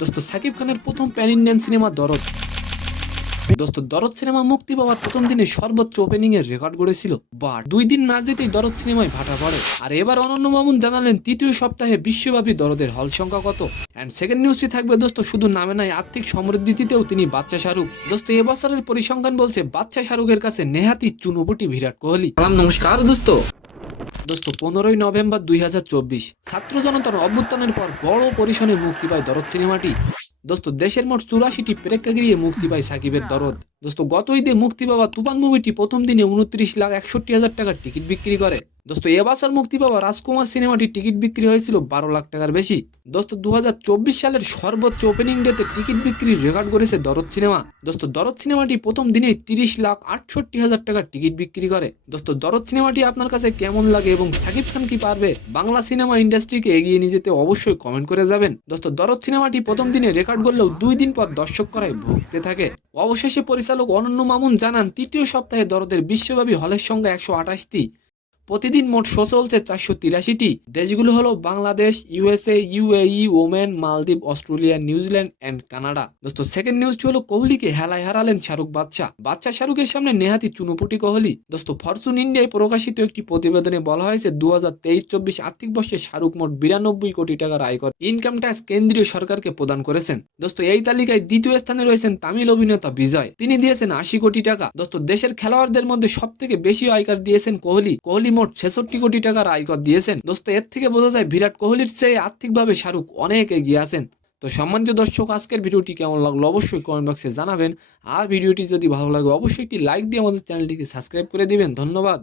দোস্ত সাকিব খানের প্রথম প্যান ইন্ডিয়ান সিনেমা দরদ। দোস্ত দরদ সিনেমা মুক্তি পাওয়ার প্রথম দিনে সর্বোচ্চ ওপেনিং এর রেকর্ড গড়েছিল, বাট 2 দিন না যেতেই দরদ সিনেমায় ভাটা পড়ে। আর এবার অনন্য মামুন জানালেন তৃতীয় সপ্তাহে বিশ্বব্যাপী দরদের হল সংখ্যা কত। এন্ড সেকেন্ড নিউজটি থাকবে দোস্ত শুধু নামে নাই আর্থিক সমৃদ্ধিতেও তিনি বাচ্চা শাহরুখ। দোস্ত এবছরের পরিসংখ্যান বলছে বাচ্চা শাহরুখের কাছে নেহাতি চুনোপুটি বিরাট কোহলি। নমস্কার দোস্ত। 15ই নভেম্বর 2024 ছাত্র জনতার অভ্যুত্থানের পর বড় পরিসরে মুক্তি পায় দরদ সিনেমাটি। দেশের মোট 84টি প্রেক্ষাগৃহে মুক্তি পায় সাকিবের দরদ। গত ঈদে মুক্তি পাওয়া তুফান মুভিটি প্রথম দিনে 29,61,000 টাকার টিকিট বিক্রি করে। এবছর মুক্তি পাওয়া রাজকুমার সিনেমাটির টিকিট বিক্রি হয়েছিল 12 লাখ টাকার বেশি। 2024 সালের সর্বোচ্চ ওপেনিং ডেতে টিকিট বিক্রির রেকর্ড করেছে দরদ সিনেমা। দরদ সিনেমাটি প্রথম দিনে 30,68,000 টাকার টিকিট বিক্রি করে। দরদ সিনেমাটি আপনার কাছে কেমন লাগে এবং সাকিব খান কি পারবে বাংলা সিনেমা ইন্ডাস্ট্রিকে এগিয়ে নিয়ে যেতে অবশ্যই কমেন্ট করে যাবেন। দরদ সিনেমাটি প্রথম দিনে রেকর্ড করলেও 2 দিন পর দর্শক করায় ভুগতে থাকে। অবশেষে পরিচালক অনন্য মামুন জানান তৃতীয় সপ্তাহে দরদের বিশ্বব্যাপী হলের সংখ্যা 128টি। প্রতিদিন মোট শো চলছে 483টি। দেশগুলো হলো বাংলাদেশ, ইউএসএ, ইউএই, ওমেন, মালদ্বীপ, অস্ট্রেলিয়া, নিউজিল্যান্ড এন্ড কানাডা। সেকেন্ড নিউজটি হলো কোহলিকে হেলায় হারালেন শাহরুখ। বাচ্চা শাহরুখের সামনে নেহাতি চুনোপুটি কোহলি। ফরচুন ইন্ডিয়ায় প্রকাশিত একটি প্রতিবেদনে বলা হয়েছে 2023-24 আর্থিক বর্ষে শাহরুখ মোট 92 কোটি টাকার আয়কর ইনকাম ট্যাক্স কেন্দ্রীয় সরকারকে প্রদান করেছেন। এই তালিকায় দ্বিতীয় স্থানে রয়েছেন তামিল অভিনেতা বিজয়, তিনি দিয়েছেন 80 কোটি টাকা। দেশের খেলোয়াড়দের মধ্যে সব থেকে বেশি আয়কর দিয়েছেন কোহলি মোট 66 কোটি টাকার আয়কর দিয়েছেন। এর থেকে বোঝা যায় বিরাট কোহলির চেয়ে আর্থিকভাবে শাহরুখ অনেক এগিয়ে আছেন। সম্মানিত দর্শক, আজকের ভিডিওটি কেমন লাগলো অবশ্যই কমেন্ট বক্সে জানাবেন। আর ভিডিওটি যদি ভালো লাগে অবশ্যই একটি লাইক দিয়ে আমাদের চ্যানেলটিকে সাবস্ক্রাইব করে দিবেন। ধন্যবাদ।